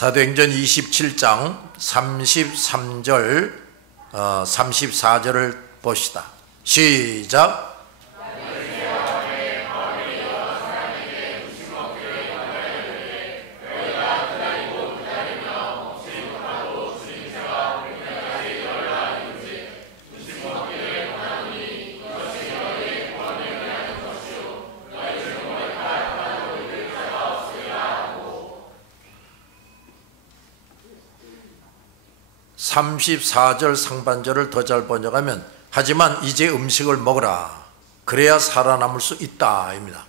사도행전 27장 33절 34절을 봅시다. 시작. (34절) 상반절을 더 잘 번역하면 하지만 이제 음식을 먹으라 그래야 살아남을 수 있다 입니다.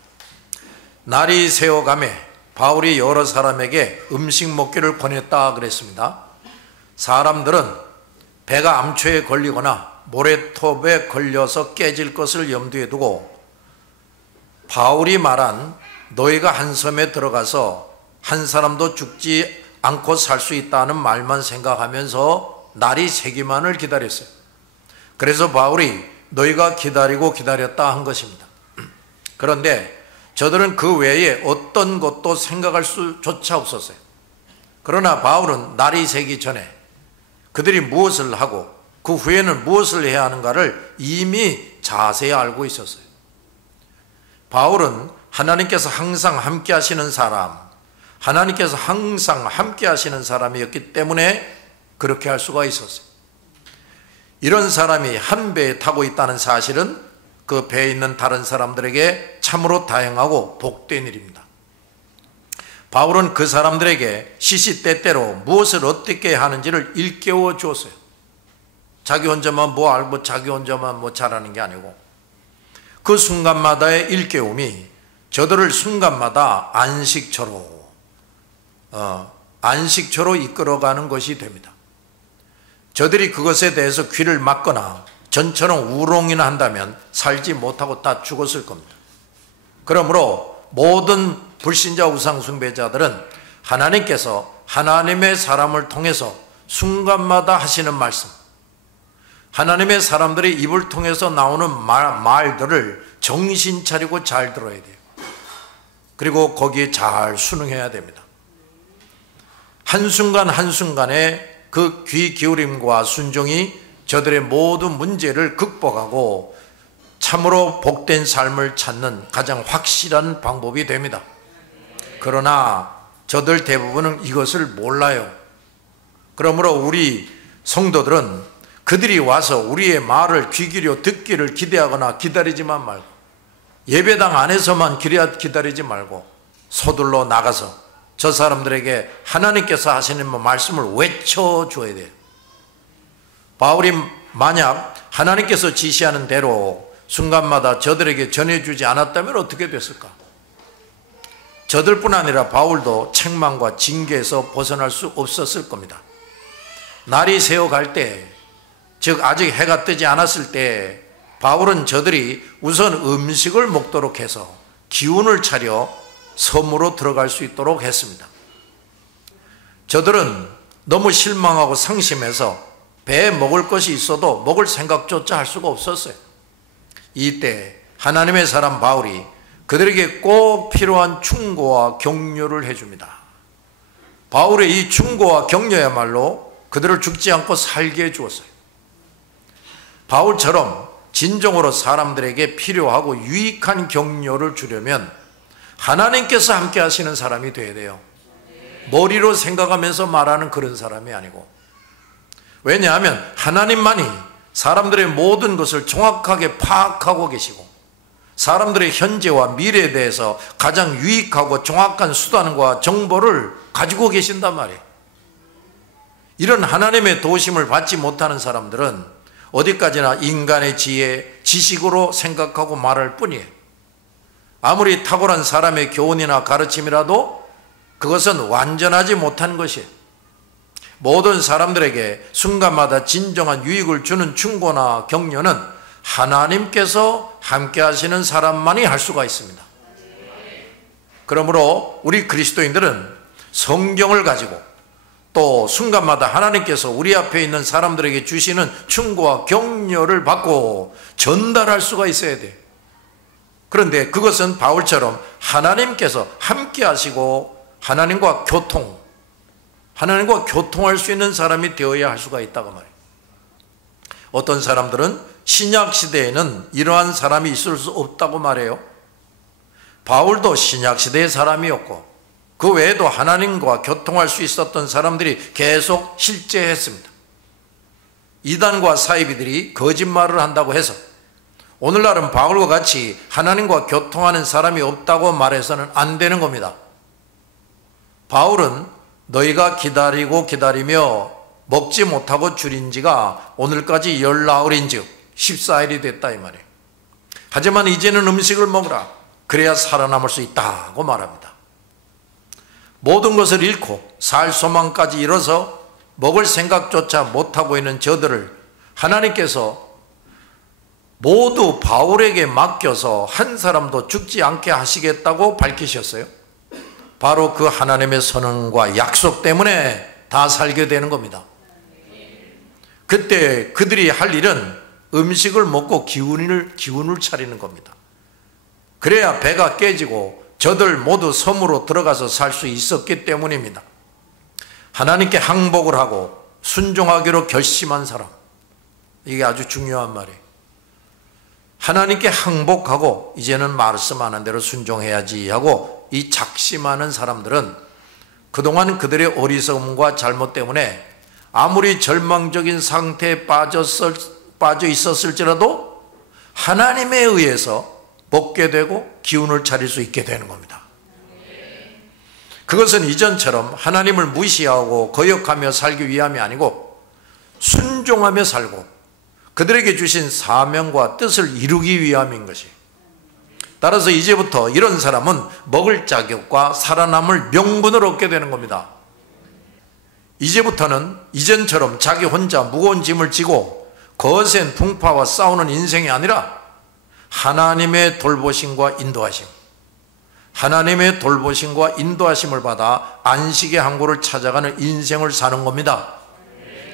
날이 새어가매 바울이 여러 사람에게 음식 먹기를 권했다 그랬습니다. 사람들은 배가 암초에 걸리거나 모래톱에 걸려서 깨질 것을 염두에 두고 바울이 말한 너희가 한 섬에 들어가서 한 사람도 죽지 않고 살 수 있다는 말만 생각하면서 날이 새기만을 기다렸어요. 그래서 바울이 너희가 기다리고 기다렸다 한 것입니다. 그런데 저들은 그 외에 어떤 것도 생각할 수조차 없었어요. 그러나 바울은 날이 새기 전에 그들이 무엇을 하고 그 후에는 무엇을 해야 하는가를 이미 자세히 알고 있었어요. 바울은 하나님께서 항상 함께 하시는 사람, 하나님께서 항상 함께 하시는 사람이었기 때문에 그렇게 할 수가 있었어요. 이런 사람이 한 배에 타고 있다는 사실은 그 배에 있는 다른 사람들에게 참으로 다행하고 복된 일입니다. 바울은 그 사람들에게 시시때때로 무엇을 어떻게 하는지를 일깨워 주었어요. 자기 혼자만 뭐 알고 자기 혼자만 뭐 잘하는 게 아니고 그 순간마다의 일깨움이 저들을 순간마다 안식처로 이끌어가는 것이 됩니다. 저들이 그것에 대해서 귀를 막거나 전처럼 우롱이나 한다면 살지 못하고 다 죽었을 겁니다. 그러므로 모든 불신자 우상숭배자들은 하나님께서 하나님의 사람을 통해서 순간마다 하시는 말씀, 하나님의 사람들의 입을 통해서 나오는 말들을 정신 차리고 잘 들어야 돼요. 그리고 거기에 잘 순응해야 됩니다. 한순간 한순간에 그 귀 기울임과 순종이 저들의 모든 문제를 극복하고 참으로 복된 삶을 찾는 가장 확실한 방법이 됩니다. 그러나 저들 대부분은 이것을 몰라요. 그러므로 우리 성도들은 그들이 와서 우리의 말을 귀 기울여 듣기를 기대하거나 기다리지만 말고 예배당 안에서만 기다리지 말고 서둘러 나가서 저 사람들에게 하나님께서 하시는 말씀을 외쳐줘야 돼요. 바울이 만약 하나님께서 지시하는 대로 순간마다 저들에게 전해주지 않았다면 어떻게 됐을까? 저들뿐 아니라 바울도 책망과 징계에서 벗어날 수 없었을 겁니다. 날이 새어갈 때, 즉 아직 해가 뜨지 않았을 때 바울은 저들이 우선 음식을 먹도록 해서 기운을 차려 섬으로 들어갈 수 있도록 했습니다. 저들은 너무 실망하고 상심해서 배에 먹을 것이 있어도 먹을 생각조차 할 수가 없었어요. 이때 하나님의 사람 바울이 그들에게 꼭 필요한 충고와 격려를 해줍니다. 바울의 이 충고와 격려야말로 그들을 죽지 않고 살게 해주었어요. 바울처럼 진정으로 사람들에게 필요하고 유익한 격려를 주려면 하나님께서 함께 하시는 사람이 되어야 돼요. 머리로 생각하면서 말하는 그런 사람이 아니고. 왜냐하면 하나님만이 사람들의 모든 것을 정확하게 파악하고 계시고 사람들의 현재와 미래에 대해서 가장 유익하고 정확한 수단과 정보를 가지고 계신단 말이에요. 이런 하나님의 도우심을 받지 못하는 사람들은 어디까지나 인간의 지혜, 지식으로 생각하고 말할 뿐이에요. 아무리 탁월한 사람의 교훈이나 가르침이라도 그것은 완전하지 못한 것이에요. 모든 사람들에게 순간마다 진정한 유익을 주는 충고나 격려는 하나님께서 함께 하시는 사람만이 할 수가 있습니다. 그러므로 우리 그리스도인들은 성경을 가지고 또 순간마다 하나님께서 우리 앞에 있는 사람들에게 주시는 충고와 격려를 받고 전달할 수가 있어야 돼요. 그런데 그것은 바울처럼 하나님께서 함께 하시고 하나님과 교통, 하나님과 교통할 수 있는 사람이 되어야 할 수가 있다고 말해요. 어떤 사람들은 신약 시대에는 이러한 사람이 있을 수 없다고 말해요. 바울도 신약 시대의 사람이었고 그 외에도 하나님과 교통할 수 있었던 사람들이 계속 실제했습니다. 이단과 사이비들이 거짓말을 한다고 해서 오늘날은 바울과 같이 하나님과 교통하는 사람이 없다고 말해서는 안 되는 겁니다. 바울은 너희가 기다리고 기다리며 먹지 못하고 줄인 지가 오늘까지 열나흘인즉 14일이 됐다 이 말이에요. 하지만 이제는 음식을 먹으라. 그래야 살아남을 수 있다고 말합니다. 모든 것을 잃고 살 소망까지 잃어서 먹을 생각조차 못하고 있는 저들을 하나님께서 모두 바울에게 맡겨서 한 사람도 죽지 않게 하시겠다고 밝히셨어요. 바로 그 하나님의 선언과 약속 때문에 다 살게 되는 겁니다. 그때 그들이 할 일은 음식을 먹고 기운을 차리는 겁니다. 그래야 배가 깨지고 저들 모두 섬으로 들어가서 살 수 있었기 때문입니다. 하나님께 항복을 하고 순종하기로 결심한 사람, 이게 아주 중요한 말이에요. 하나님께 항복하고 이제는 말씀하는 대로 순종해야지 하고 이 작심하는 사람들은 그동안 그들의 어리석음과 잘못 때문에 아무리 절망적인 상태에 빠져 있었을지라도 하나님에 의해서 먹게 되고 기운을 차릴 수 있게 되는 겁니다. 그것은 이전처럼 하나님을 무시하고 거역하며 살기 위함이 아니고 순종하며 살고 그들에게 주신 사명과 뜻을 이루기 위함인 것이에요. 따라서 이제부터 이런 사람은 먹을 자격과 살아남을 명분을 얻게 되는 겁니다. 이제부터는 이전처럼 자기 혼자 무거운 짐을 지고 거센 풍파와 싸우는 인생이 아니라 하나님의 돌보심과 인도하심, 하나님의 돌보심과 인도하심을 받아 안식의 항구를 찾아가는 인생을 사는 겁니다.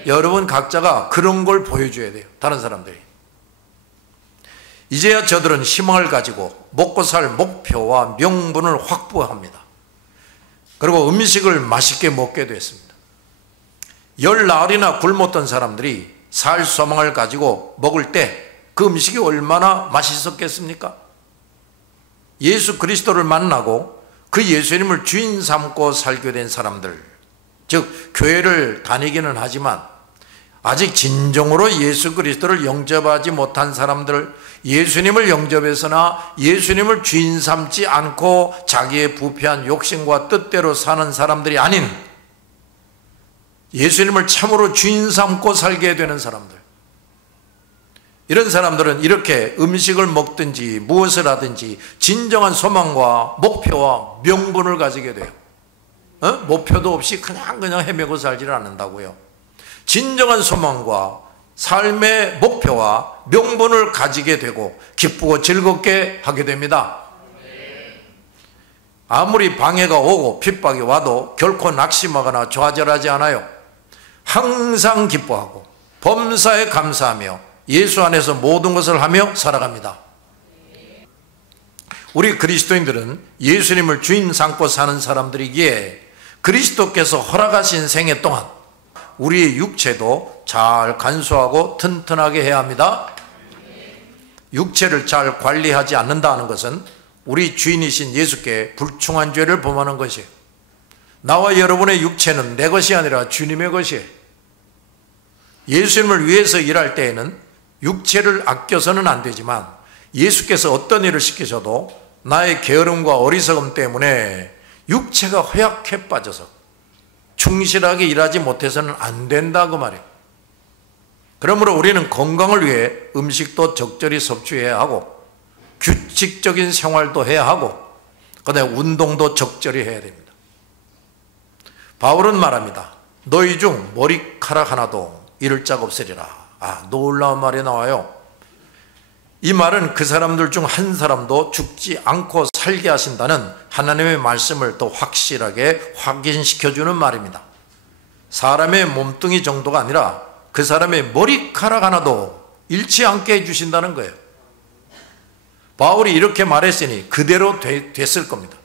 여러분 각자가 그런 걸 보여줘야 돼요. 다른 사람들이. 이제야 저들은 희망을 가지고 먹고 살 목표와 명분을 확보합니다. 그리고 음식을 맛있게 먹게 됐습니다. 열나흘이나 굶었던 사람들이 살 소망을 가지고 먹을 때 그 음식이 얼마나 맛있었겠습니까? 예수 그리스도를 만나고 그 예수님을 주인 삼고 살게 된 사람들, 즉 교회를 다니기는 하지만 아직 진정으로 예수 그리스도를 영접하지 못한 사람들, 예수님을 영접해서나 예수님을 주인 삼지 않고 자기의 부패한 욕심과 뜻대로 사는 사람들이 아닌 예수님을 참으로 주인 삼고 살게 되는 사람들, 이런 사람들은 이렇게 음식을 먹든지 무엇을 하든지 진정한 소망과 목표와 명분을 가지게 돼요. 목표도 없이 그냥 헤매고 살지를 않는다고요. 진정한 소망과 삶의 목표와 명분을 가지게 되고 기쁘고 즐겁게 하게 됩니다. 아무리 방해가 오고 핍박이 와도 결코 낙심하거나 좌절하지 않아요. 항상 기뻐하고 범사에 감사하며 예수 안에서 모든 것을 하며 살아갑니다. 우리 그리스도인들은 예수님을 주인 삼고 사는 사람들이기에 그리스도께서 허락하신 생애 동안 우리의 육체도 잘 간수하고 튼튼하게 해야 합니다. 육체를 잘 관리하지 않는다는 것은 우리 주인이신 예수께 불충한 죄를 범하는 것이에요. 나와 여러분의 육체는 내 것이 아니라 주님의 것이에요. 예수님을 위해서 일할 때에는 육체를 아껴서는 안 되지만 예수께서 어떤 일을 시키셔도 나의 게으름과 어리석음 때문에 육체가 허약해 빠져서 충실하게 일하지 못해서는 안 된다고 말해요. 그러므로 우리는 건강을 위해 음식도 적절히 섭취해야 하고 규칙적인 생활도 해야 하고 그다음에 운동도 적절히 해야 됩니다. 바울은 말합니다. 너희 중 머리카락 하나도 잃을 자가 없으리라. 놀라운 말이 나와요. 이 말은 그 사람들 중 한 사람도 죽지 않고 살게 하신다는 하나님의 말씀을 더 확실하게 확인시켜주는 말입니다. 사람의 몸뚱이 정도가 아니라 그 사람의 머리카락 하나도 잃지 않게 해주신다는 거예요. 바울이 이렇게 말했으니 그대로 됐을 겁니다.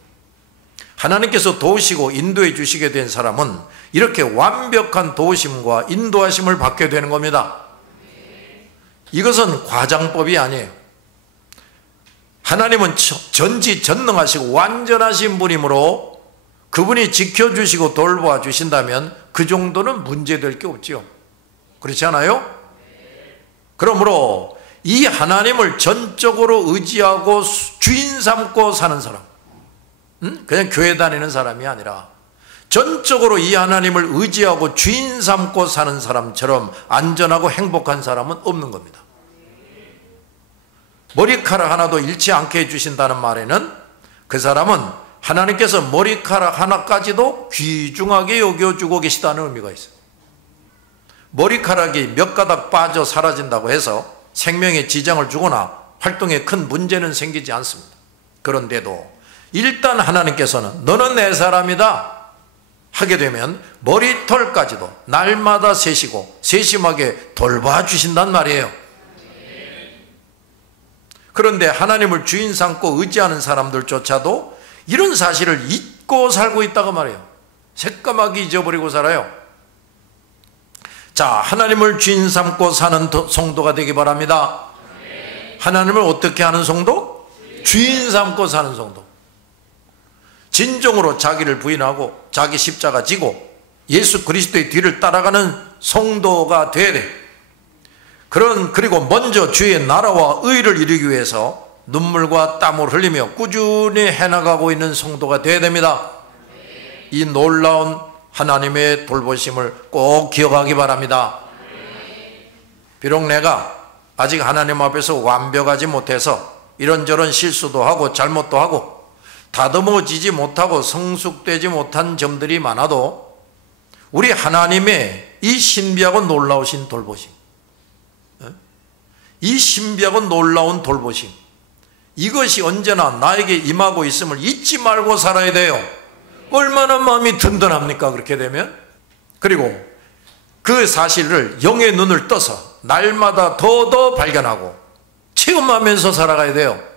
하나님께서 도우시고 인도해 주시게 된 사람은 이렇게 완벽한 도우심과 인도하심을 받게 되는 겁니다. 이것은 과장법이 아니에요. 하나님은 전지전능하시고 완전하신 분이므로 그분이 지켜주시고 돌보아 주신다면 그 정도는 문제될 게 없지요. 그렇지 않아요? 그러므로 이 하나님을 전적으로 의지하고 주인 삼고 사는 사람, 그냥 교회 다니는 사람이 아니라 전적으로 이 하나님을 의지하고 주인 삼고 사는 사람처럼 안전하고 행복한 사람은 없는 겁니다. 머리카락 하나도 잃지 않게 해주신다는 말에는 그 사람은 하나님께서 머리카락 하나까지도 귀중하게 여겨주고 계시다는 의미가 있어요. 머리카락이 몇 가닥 빠져 사라진다고 해서 생명에 지장을 주거나 활동에 큰 문제는 생기지 않습니다. 그런데도 일단 하나님께서는 너는 내 사람이다 하게 되면 머리털까지도 날마다 세시고 세심하게 돌봐주신단 말이에요. 그런데 하나님을 주인 삼고 의지하는 사람들조차도 이런 사실을 잊고 살고 있다고 말해요. 새까맣게 잊어버리고 살아요. 자, 하나님을 주인 삼고 사는 성도가 되기 바랍니다. 하나님을 어떻게 하는 성도? 주인 삼고 사는 성도. 진정으로 자기를 부인하고 자기 십자가 지고 예수 그리스도의 뒤를 따라가는 성도가 되어야 돼. 그리고 먼저 주의 나라와 의를 이루기 위해서 눈물과 땀을 흘리며 꾸준히 해나가고 있는 성도가 되어야 됩니다. 이 놀라운 하나님의 돌보심을 꼭 기억하기 바랍니다. 비록 내가 아직 하나님 앞에서 완벽하지 못해서 이런저런 실수도 하고 잘못도 하고 다듬어지지 못하고 성숙되지 못한 점들이 많아도 우리 하나님의 이 신비하고 놀라우신 돌보심, 이 신비하고 놀라운 돌보심, 이것이 언제나 나에게 임하고 있음을 잊지 말고 살아야 돼요. 얼마나 마음이 든든합니까? 그렇게 되면. 그리고 그 사실을 영의 눈을 떠서 날마다 더 발견하고 체험하면서 살아가야 돼요.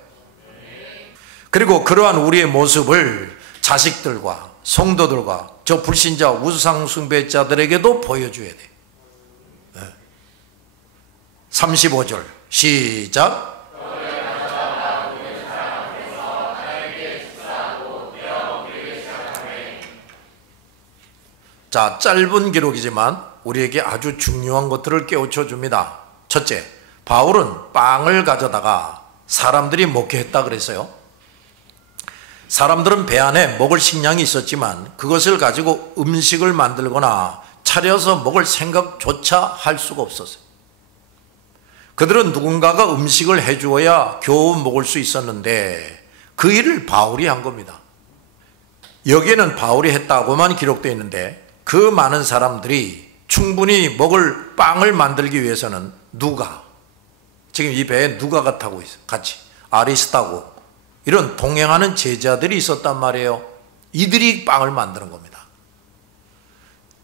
그리고 그러한 우리의 모습을 자식들과 성도들과 저 불신자 우상 숭배자들에게도 보여줘야 돼. 35절 시작. 자, 짧은 기록이지만 우리에게 아주 중요한 것들을 깨우쳐 줍니다. 첫째, 바울은 빵을 가져다가 사람들이 먹게 했다 그랬어요. 사람들은 배 안에 먹을 식량이 있었지만 그것을 가지고 음식을 만들거나 차려서 먹을 생각조차 할 수가 없었어요. 그들은 누군가가 음식을 해주어야 겨우 먹을 수 있었는데 그 일을 바울이 한 겁니다. 여기에는 바울이 했다고만 기록되어 있는데 그 많은 사람들이 충분히 먹을 빵을 만들기 위해서는 누가, 지금 이 배에 누가가 타고 있어요. 같이 아리스타고 이런 동행하는 제자들이 있었단 말이에요. 이들이 빵을 만드는 겁니다.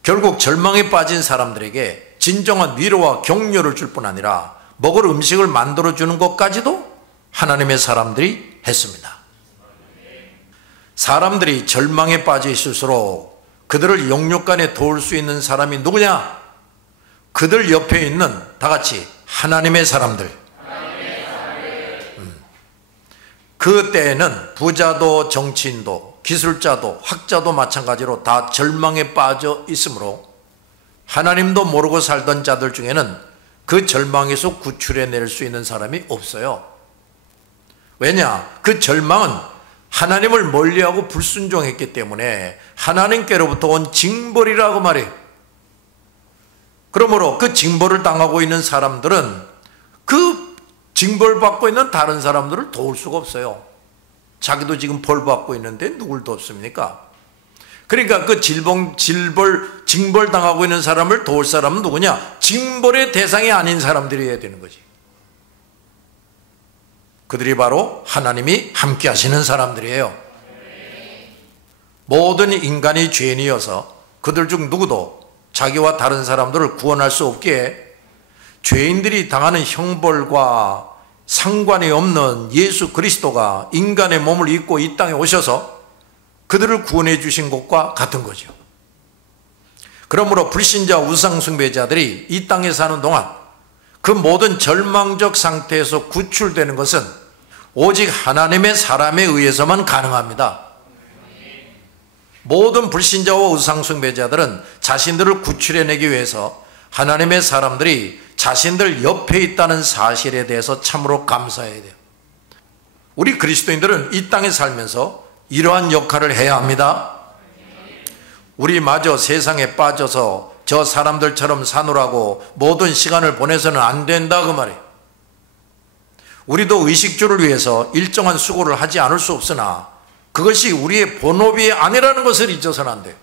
결국 절망에 빠진 사람들에게 진정한 위로와 격려를 줄 뿐 아니라 먹을 음식을 만들어주는 것까지도 하나님의 사람들이 했습니다. 사람들이 절망에 빠져 있을수록 그들을 영육간에 도울 수 있는 사람이 누구냐? 그들 옆에 있는 다 같이 하나님의 사람들. 그 때에는 부자도 정치인도 기술자도 학자도 마찬가지로 다 절망에 빠져 있으므로 하나님도 모르고 살던 자들 중에는 그 절망에서 구출해낼 수 있는 사람이 없어요. 왜냐? 그 절망은 하나님을 멀리하고 불순종했기 때문에 하나님께로부터 온 징벌이라고 말해요. 그러므로 그 징벌을 당하고 있는 사람들은 그 징벌받고 있는 다른 사람들을 도울 수가 없어요. 자기도 지금 벌받고 있는데 누굴 돕습니까? 그러니까 그 징벌 당하고 있는 사람을 도울 사람은 누구냐? 징벌의 대상이 아닌 사람들이어야 되는 거지. 그들이 바로 하나님이 함께 하시는 사람들이에요. 모든 인간이 죄인이어서 그들 중 누구도 자기와 다른 사람들을 구원할 수 없기에 죄인들이 당하는 형벌과 상관이 없는 예수 그리스도가 인간의 몸을 입고 이 땅에 오셔서 그들을 구원해 주신 것과 같은 거죠. 그러므로 불신자 우상숭배자들이 이 땅에 사는 동안 그 모든 절망적 상태에서 구출되는 것은 오직 하나님의 사람에 의해서만 가능합니다. 모든 불신자와 우상숭배자들은 자신들을 구출해내기 위해서 하나님의 사람들이 자신들 옆에 있다는 사실에 대해서 참으로 감사해야 돼요. 우리 그리스도인들은 이 땅에 살면서 이러한 역할을 해야 합니다. 우리 마저 세상에 빠져서 저 사람들처럼 사느라고 모든 시간을 보내서는 안 된다 그 말이에요. 우리도 의식주를 위해서 일정한 수고를 하지 않을 수 없으나 그것이 우리의 본업이 아니라는 것을 잊어서는 안 돼요.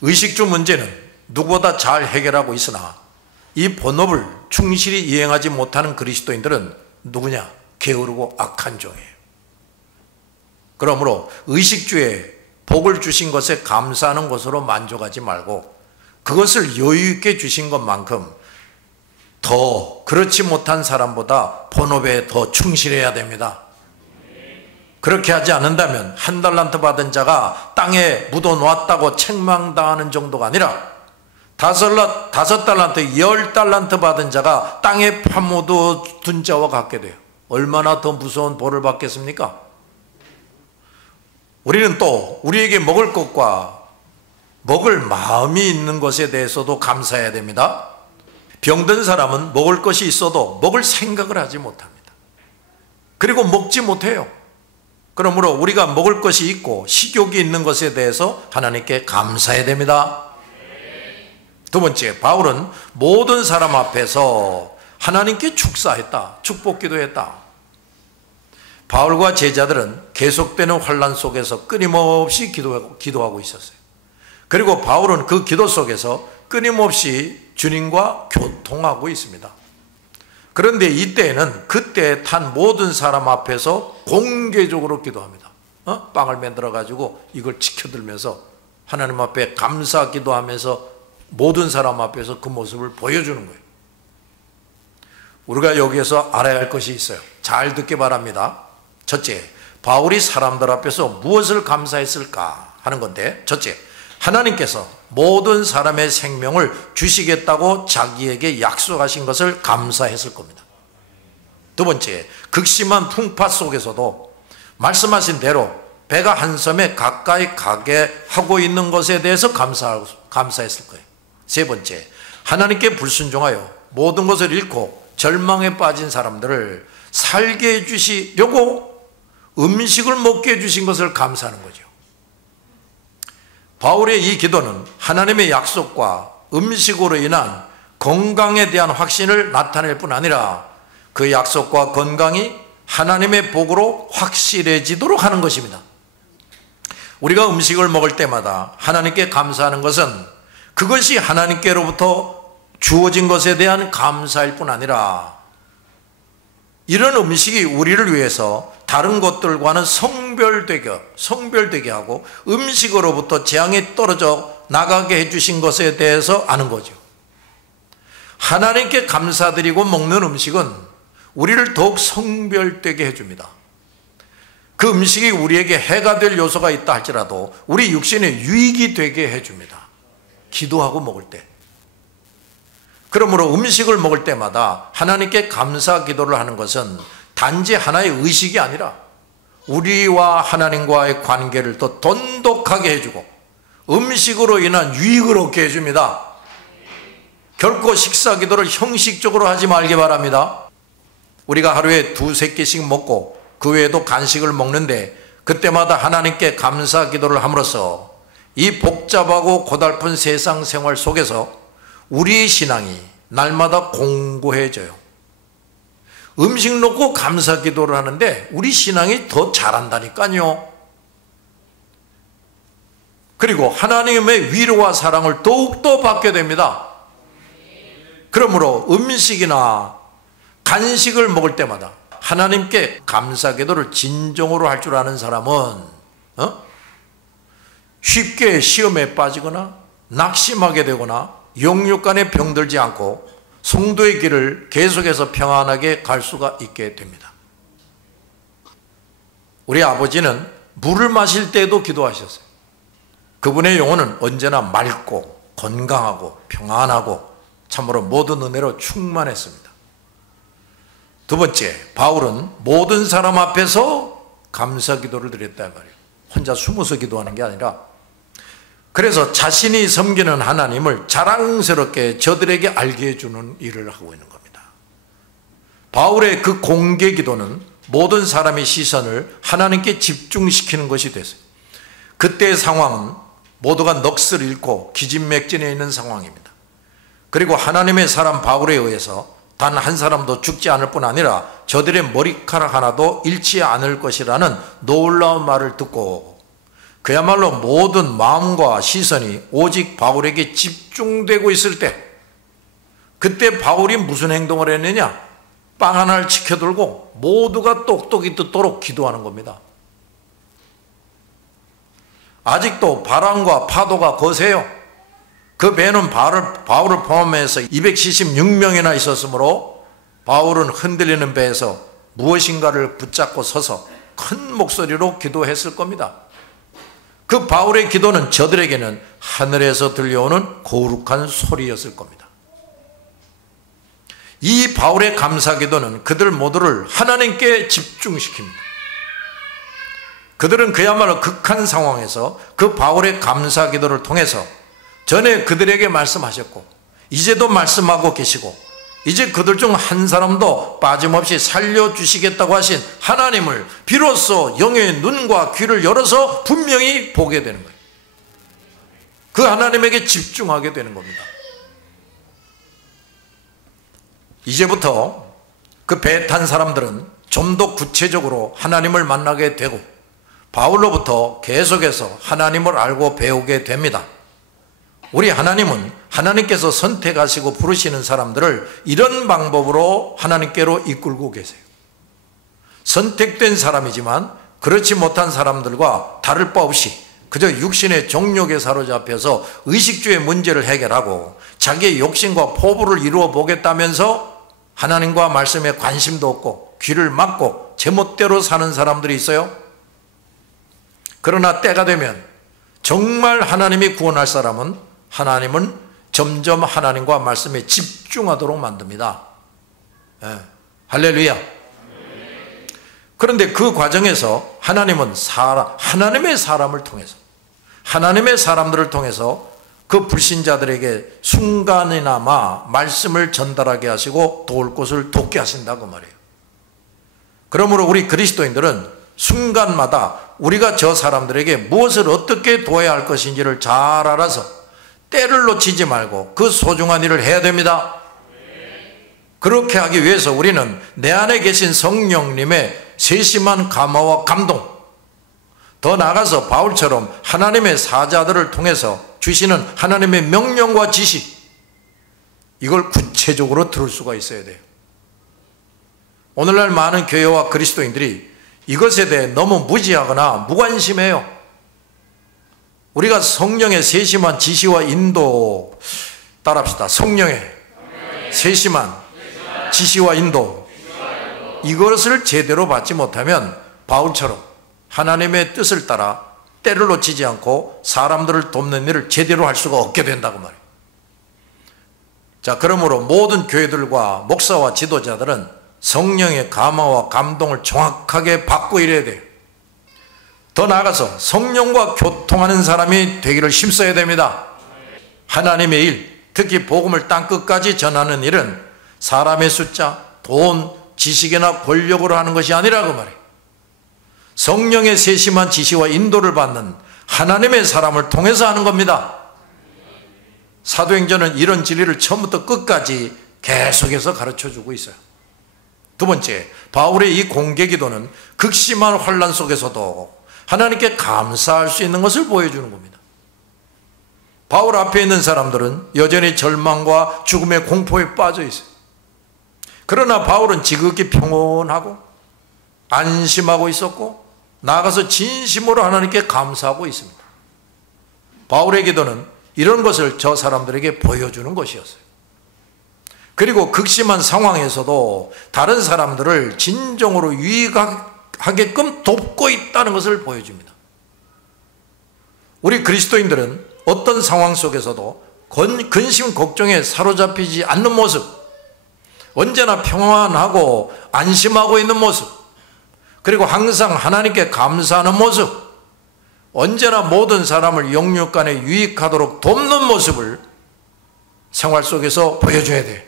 의식주 문제는 누구보다 잘 해결하고 있으나 이 본업을 충실히 이행하지 못하는 그리스도인들은 누구냐? 게으르고 악한 종이에요. 그러므로 의식주에 복을 주신 것에 감사하는 것으로 만족하지 말고 그것을 여유 있게 주신 것만큼 더 그렇지 못한 사람보다 본업에 더 충실해야 됩니다. 그렇게 하지 않는다면 1달란트 받은 자가 땅에 묻어놓았다고 책망당하는 정도가 아니라 5달란트, 10달란트 받은 자가 땅에 파묻어둔 자와 같게 돼요. 얼마나 더 무서운 벌을 받겠습니까? 우리는 또 우리에게 먹을 것과 먹을 마음이 있는 것에 대해서도 감사해야 됩니다. 병든 사람은 먹을 것이 있어도 먹을 생각을 하지 못합니다. 그리고 먹지 못해요. 그러므로 우리가 먹을 것이 있고 식욕이 있는 것에 대해서 하나님께 감사해야 됩니다. 두 번째, 바울은 모든 사람 앞에서 하나님께 축사했다. 축복 기도했다. 바울과 제자들은 계속되는 환난 속에서 끊임없이 기도하고 있었어요. 그리고 바울은 그 기도 속에서 끊임없이 주님과 교통하고 있습니다. 그런데 이때에는 그때 탄 모든 사람 앞에서 공개적으로 기도합니다. 빵을 만들어 가지고 이걸 지켜들면서 하나님 앞에 감사 기도하면서 모든 사람 앞에서 그 모습을 보여주는 거예요. 우리가 여기에서 알아야 할 것이 있어요. 잘 듣기 바랍니다. 첫째, 바울이 사람들 앞에서 무엇을 감사했을까 하는 건데, 첫째, 하나님께서 모든 사람의 생명을 주시겠다고 자기에게 약속하신 것을 감사했을 겁니다. 두 번째, 극심한 풍파 속에서도 말씀하신 대로 배가 한 섬에 가까이 가게 하고 있는 것에 대해서 감사했을 거예요. 세 번째, 하나님께 불순종하여 모든 것을 잃고 절망에 빠진 사람들을 살게 해주시려고 음식을 먹게 해주신 것을 감사하는 거죠. 바울의 이 기도는 하나님의 약속과 음식으로 인한 건강에 대한 확신을 나타낼 뿐 아니라 그 약속과 건강이 하나님의 복으로 확실해지도록 하는 것입니다. 우리가 음식을 먹을 때마다 하나님께 감사하는 것은 그것이 하나님께로부터 주어진 것에 대한 감사일 뿐 아니라 이런 음식이 우리를 위해서 다른 것들과는 성별되게 하고 음식으로부터 재앙이 떨어져 나가게 해주신 것에 대해서 아는 거죠. 하나님께 감사드리고 먹는 음식은 우리를 더욱 성별되게 해줍니다. 그 음식이 우리에게 해가 될 요소가 있다 할지라도 우리 육신에 유익이 되게 해줍니다. 기도하고 먹을 때. 그러므로 음식을 먹을 때마다 하나님께 감사 기도를 하는 것은 단지 하나의 의식이 아니라 우리와 하나님과의 관계를 더 돈독하게 해주고 음식으로 인한 유익을 얻게 해줍니다. 결코 식사 기도를 형식적으로 하지 말기 바랍니다. 우리가 하루에 2-3끼씩 먹고 그 외에도 간식을 먹는데 그때마다 하나님께 감사 기도를 함으로써 이 복잡하고 고달픈 세상 생활 속에서 우리의 신앙이 날마다 공고해져요. 음식 놓고 감사 기도를 하는데 우리 신앙이 더 자란다니까요. 그리고 하나님의 위로와 사랑을 더욱더 받게 됩니다. 그러므로 음식이나 간식을 먹을 때마다 하나님께 감사 기도를 진정으로 할 줄 아는 사람은 쉽게 시험에 빠지거나 낙심하게 되거나 영육간에 병들지 않고 성도의 길을 계속해서 평안하게 갈 수가 있게 됩니다. 우리 아버지는 물을 마실 때에도 기도하셨어요. 그분의 영혼은 언제나 맑고 건강하고 평안하고 참으로 모든 은혜로 충만했습니다. 두 번째, 바울은 모든 사람 앞에서 감사 기도를 드렸단 말이에요. 혼자 숨어서 기도하는 게 아니라, 그래서 자신이 섬기는 하나님을 자랑스럽게 저들에게 알게 해주는 일을 하고 있는 겁니다. 바울의 그 공개 기도는 모든 사람의 시선을 하나님께 집중시키는 것이 됐어요. 그때의 상황은 모두가 넋을 잃고 기진맥진해 있는 상황입니다. 그리고 하나님의 사람 바울에 의해서 단 한 사람도 죽지 않을 뿐 아니라 저들의 머리카락 하나도 잃지 않을 것이라는 놀라운 말을 듣고 그야말로 모든 마음과 시선이 오직 바울에게 집중되고 있을 때, 그때 바울이 무슨 행동을 했느냐? 빵 하나를 치켜들고 모두가 똑똑히 듣도록 기도하는 겁니다. 아직도 바람과 파도가 거세요. 그 배는 바울을 포함해서 276명이나 있었으므로 바울은 흔들리는 배에서 무엇인가를 붙잡고 서서 큰 목소리로 기도했을 겁니다. 그 바울의 기도는 저들에게는 하늘에서 들려오는 거룩한 소리였을 겁니다. 이 바울의 감사 기도는 그들 모두를 하나님께 집중시킵니다. 그들은 그야말로 극한 상황에서 그 바울의 감사 기도를 통해서 전에 그들에게 말씀하셨고 이제도 말씀하고 계시고 이제 그들 중 한 사람도 빠짐없이 살려주시겠다고 하신 하나님을 비로소 영의 눈과 귀를 열어서 분명히 보게 되는 거예요. 그 하나님에게 집중하게 되는 겁니다. 이제부터 그 배 탄 사람들은 좀 더 구체적으로 하나님을 만나게 되고 바울로부터 계속해서 하나님을 알고 배우게 됩니다. 우리 하나님은 하나님께서 선택하시고 부르시는 사람들을 이런 방법으로 하나님께로 이끌고 계세요. 선택된 사람이지만 그렇지 못한 사람들과 다를 바 없이 그저 육신의 정욕에 사로잡혀서 의식주의 문제를 해결하고 자기의 욕심과 포부를 이루어 보겠다면서 하나님과 말씀에 관심도 없고 귀를 막고 제멋대로 사는 사람들이 있어요. 그러나 때가 되면 정말 하나님이 구원할 사람은 하나님은 점점 하나님과 말씀에 집중하도록 만듭니다. 예. 할렐루야. 그런데 그 과정에서 하나님은 하나님의 사람을 통해서 하나님의 사람들을 통해서 그 불신자들에게 순간이나마 말씀을 전달하게 하시고 도울 곳을 돕게 하신다고 말이에요. 그러므로 우리 그리스도인들은 순간마다 우리가 저 사람들에게 무엇을 어떻게 도와야 할 것인지를 잘 알아서 때를 놓치지 말고 그 소중한 일을 해야 됩니다. 그렇게 하기 위해서 우리는 내 안에 계신 성령님의 세심한 감화와 감동, 더 나아가서 바울처럼 하나님의 사자들을 통해서 주시는 하나님의 명령과 지시, 이걸 구체적으로 들을 수가 있어야 돼요. 오늘날 많은 교회와 그리스도인들이 이것에 대해 너무 무지하거나 무관심해요. 우리가 성령의 세심한 지시와 인도 따라합시다. 성령의 세심한 지시와 인도, 이것을 제대로 받지 못하면 바울처럼 하나님의 뜻을 따라 때를 놓치지 않고 사람들을 돕는 일을 제대로 할 수가 없게 된다고 말이에요. 자, 그러므로 모든 교회들과 목사와 지도자들은 성령의 감화와 감동을 정확하게 받고 이래야 돼요. 더 나아가서 성령과 교통하는 사람이 되기를 힘써야 됩니다. 하나님의 일, 특히 복음을 땅끝까지 전하는 일은 사람의 숫자, 돈, 지식이나 권력으로 하는 것이 아니라고 말해요. 성령의 세심한 지시와 인도를 받는 하나님의 사람을 통해서 하는 겁니다. 사도행전은 이런 진리를 처음부터 끝까지 계속해서 가르쳐주고 있어요. 두 번째, 바울의 이 공개 기도는 극심한 환난 속에서도 하나님께 감사할 수 있는 것을 보여주는 겁니다. 바울 앞에 있는 사람들은 여전히 절망과 죽음의 공포에 빠져 있어요. 그러나 바울은 지극히 평온하고 안심하고 있었고 나아가서 진심으로 하나님께 감사하고 있습니다. 바울의 기도는 이런 것을 저 사람들에게 보여주는 것이었어요. 그리고 극심한 상황에서도 다른 사람들을 진정으로 유익하게 하게끔 돕고 있다는 것을 보여줍니다. 우리 그리스도인들은 어떤 상황 속에서도 근심 걱정에 사로잡히지 않는 모습, 언제나 평안하고 안심하고 있는 모습, 그리고 항상 하나님께 감사하는 모습, 언제나 모든 사람을 영육간에 유익하도록 돕는 모습을 생활 속에서 보여줘야 돼요.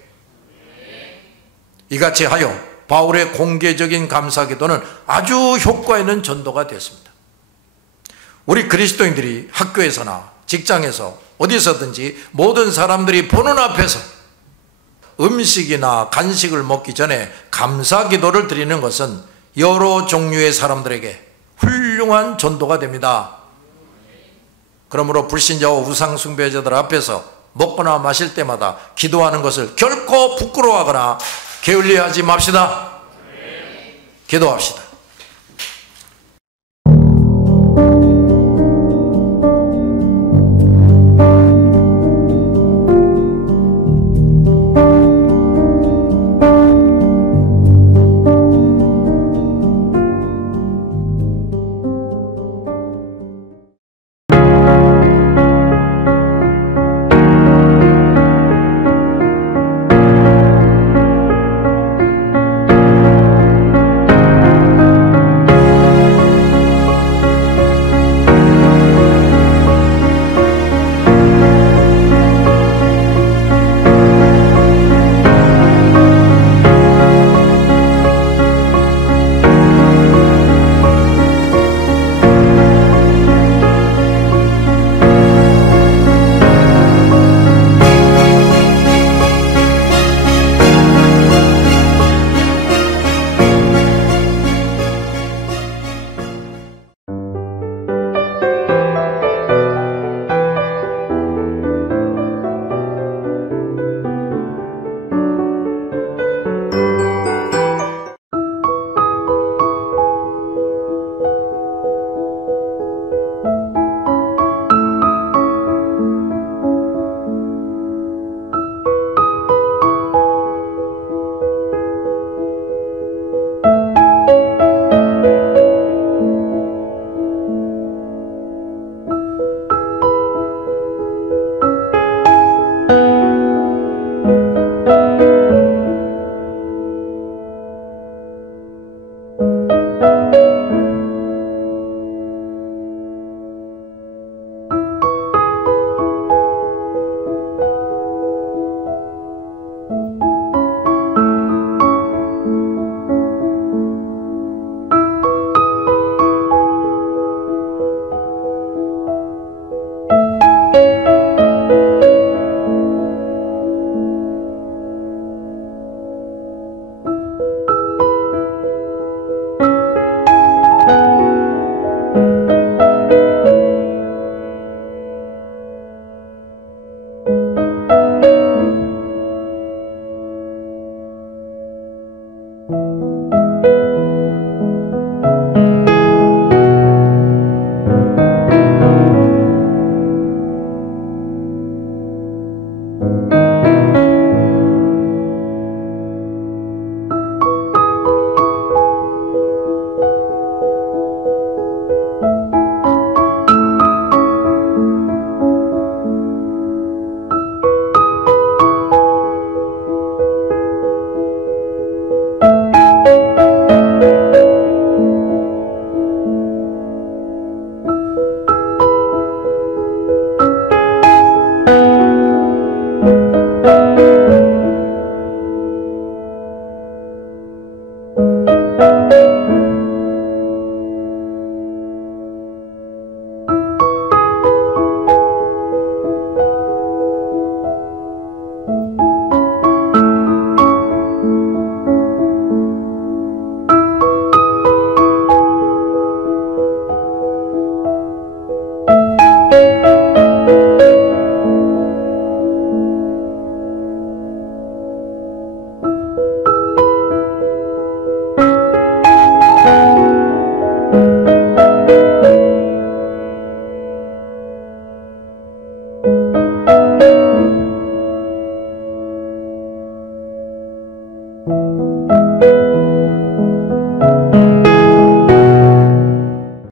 이같이 하여 바울의 공개적인 감사기도는 아주 효과 있는 전도가 됐습니다. 우리 그리스도인들이 학교에서나 직장에서 어디서든지 모든 사람들이 보는 앞에서 음식이나 간식을 먹기 전에 감사기도를 드리는 것은 여러 종류의 사람들에게 훌륭한 전도가 됩니다. 그러므로 불신자와 우상숭배자들 앞에서 먹거나 마실 때마다 기도하는 것을 결코 부끄러워하거나 게을리하지 맙시다. 기도합시다.